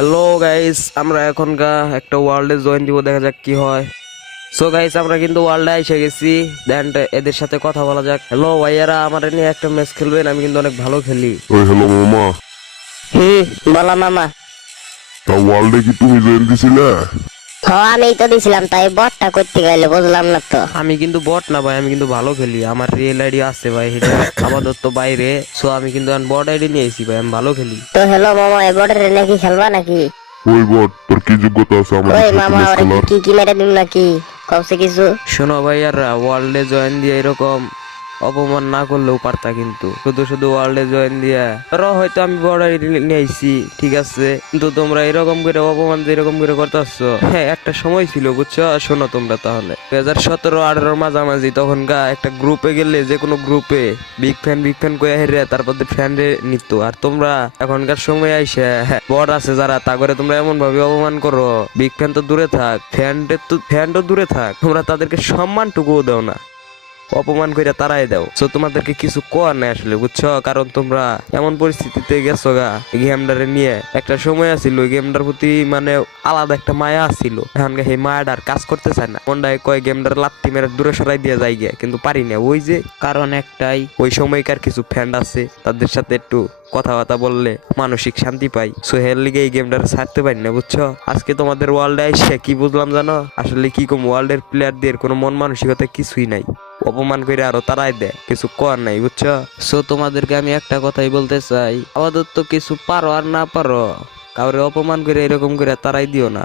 Hello guys, আমরা এখনকার একটা ওয়ার্ল্ডে জয়েন দিব, দেখা যাক কি হয়। সো গাইস, আমরা কিন্তু ওয়ার্ল্ডে এসে গেছি। দেন এদের সাথে কথা বলা যাক। হ্যালো ভাইয়ারা, আমার নিয়ে একটা ম্যাচ খেলবেন? আমি কিন্তু অনেক ভালো খেলি। ওই হ্যালো মামা। হুম, বলো মামা। তা ওয়ার্ল্ডে কি তুমি জয়েন দিছিলে? আমি তো দিছিলাম, তাই বটটা করতে গেলে বুঝলাম না তো। আমি কিন্তু বট না ভাই, আমি কিন্তু ভালো খেলি। আমার রিয়েল আইডি আছে ভাই, এটা আপাতত বাইরে। সো আমি কিন্তু বট আইডি নিয়ে এসেছি ভাই, আমি ভালো খেলি। তো হ্যালো মামা, এই বটের নাকি খেলবা নাকি? ওই বট, তোর কি যোগ্যতা আছে আমাদের ওই সাথে মামা, ম্যাচ ওরা খেলার? কি কি মেরে দিম নাকি? কবছে কিছু? শোনো ভাইয়ারা, ওয়ার্ল্ডে জয়েন দিয়ে এরকম অপমান না করলেও পারতা, কিন্তু শুধু শুধু ওয়ার্ল্ডে জয়েন দিয়া ধরো হয়তো আমি বড় নিয়েছি, ঠিক আছে, কিন্তু তোমরা এরকম করে অপমান যে এরকম করে করতেছো। হ্যাঁ, একটা সময় ছিল বুঝছো। শোনো তোমরা, তাহলে 2017-18 মাঝামাঝি তখনকার একটা গ্রুপে গেলে, যে কোনো গ্রুপে বিগ ফ্যান কয়ে হেরে তারপর ফ্যান্ডে নিত। আর তোমরা এখনকার সময় আইসে বড় আছে যারা, তা করে তোমরা এমন ভাবে অপমান করো। বিগ ফ্যান তো দূরে থাক, ফ্যানও দূরে থাক, তোমরা তাদেরকে সম্মানটুকুও দাও না, অপমান করে তারাই দাও। তো তোমাদেরকে কিছু কোয়ার নাই আসলে, বুঝছো? কারণ তোমরা এমন পরিস্থিতিতে গেছো গা, গেমটারে নিয়ে একটা সময় আছিল ওই গেমটার প্রতি মানে আলাদা একটা মায়া আছিল। এখন সেই মায়াটার কাজ করতে চায় না, মনটায় কয় গেমটার লাত্তি মেরে দূরে সরাই দিয়ে যাই গিয়া, কিন্তু পারি না। ওই যে কারণ একটাই, ওই সময়কার কিছু ফ্যান্ড আছে, তাদের সাথে একটু কথাবার্তা বললে মানসিক শান্তি পাই। সো হের লিগে এই গেমটা ছাড়তে পারি না, বুঝছো? আজকে তোমাদের ওয়ার্ল্ডে এসে কি বুঝলাম জানো? আসলে কি কম, ওয়ার্ল্ডের প্লেয়ারদের কোনো মন মানসিকতা কিছুই নাই, অপমান করে আরো তারাই দেয়, কিছু কর নাই, বুঝছো? সো তোমাদেরকে আমি একটা কথাই বলতে চাই, আমাদের তো কিছু পারো আর না পারো, কাউরে অপমান করে এরকম করে তারাই দিও না।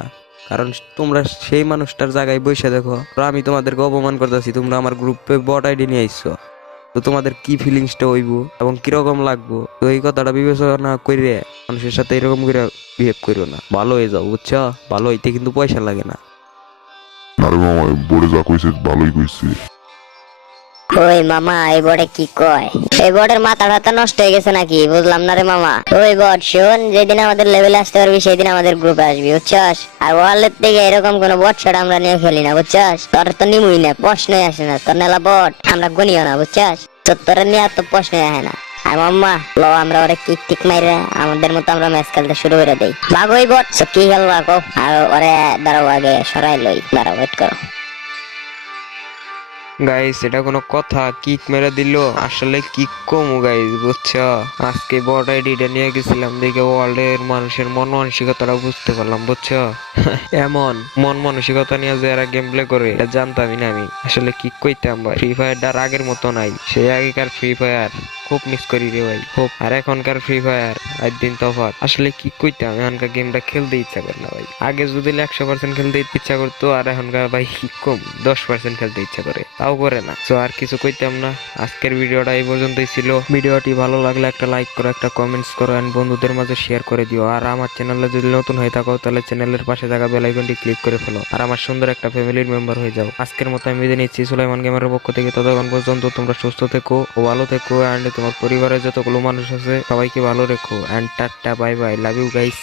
কারণ তোমরা সেই মানুষটার জায়গায় বসে দেখো, আমি তোমাদেরকে অপমান করতেছি, তোমরা আমার গ্রুপে বট আইডি নিয়ে আইসো, তো তোমাদের কি ফিলিংসটা হইব এবং কিরকম লাগবো, তো এই কথাটা বিবেচনা করে মানুষের সাথে এরকম করে বিহেভ করো না। ভালো হয়ে যাও, বুঝছো? ভালো হইতে কিন্তু পয়সা লাগে না। আরে মামা, বড়ে যা কইছে ভালোই কইছে। ওই মামা, এই বটে কি কয়? এই বটের মাথা টাথা নষ্ট হয়ে গেছে নাকি? বুঝলাম না রে মামা। ওই বট শোন, যেদিন আমাদের লেভেলে আসতে পারবি সেদিন আমাদের গ্রুপে আসবি, বুঝছস? আর ওয়ার্ল্ডের থেকে এরকম কোনো বট শট আমরা নিয়ে খেলি না, বুঝছস? তোর তো নিমুই না, প্রশ্নই আসে না। তোর নেলা বট আমরা গনিও না, বুঝছস? তোর নিয়ে আর তো প্রশ্নই আসে না। আর মাম্মা লো, আমরা ওরা কিক টিক মাইরে আমাদের মতো আমরা ম্যাচ খেলতে শুরু করে দেই। ভাগ ওই বট, কি খেলবা কো? আর ওরে দাঁড়াও, আগে সরাই লই, দাঁড়াও, ওয়েট করো। গাইস, এটা কোনো কথা? কিক মেরে দিল, আসলে কিক কমু গাইস, বুঝছো? আজকে বড় আইডিটা নিয়ে গেছিলাম, দেখে ওয়ার্ল্ডের মানুষের মন মানসিকতাটা বুঝতে পারলাম, বুঝছো? এমন মন মানসিকতা নিয়ে যে এরা গেম প্লে করে, এটা জানতামই না আমি। আসলে কি কইতাম ভাই, ফ্রি ফায়ারটা আগের মতো নাই। সেই আগেকার ফ্রি ফায়ার খুব মিস করি রে ভাই, খুব। আর এখনকার ফ্রি ফায়ার একদিন তফাৎ। আসলে কি কইতাম, এখনকার গেমটা খেলতে ইচ্ছা করে না ভাই। আগে যদি 100% খেলতে ইচ্ছা করতো, আর এখনকার ভাই কি কম 10% খেলতে ইচ্ছা করে, তাও করে না। তো আর কিছু কইতাম না, আজকের ভিডিওটা এই পর্যন্তই ছিল। ভিডিওটি ভালো লাগলে একটা লাইক করো, একটা কমেন্টস করো, এন্ড বন্ধুদের মাঝে শেয়ার করে দিও। আর আমার চ্যানেলে যদি নতুন হয়ে থাকো, তাহলে চ্যানেলের পাশে থাকা বেল আইকনটি ক্লিক করে ফেলো, আর আমার সুন্দর একটা ফ্যামিলির মেম্বার হয়ে যাও। আজকের মতো আমি বিদায় নিচ্ছি সুলাইমান গেমারের পক্ষ থেকে। ততক্ষণ পর্যন্ত তোমরা সুস্থ থেকো ও ভালো থেকো, এন্ড তোমার পরিবারের যতগুলো মানুষ আছে সবাইকে ভালো রেখো, and tata, bye bye, love you guys.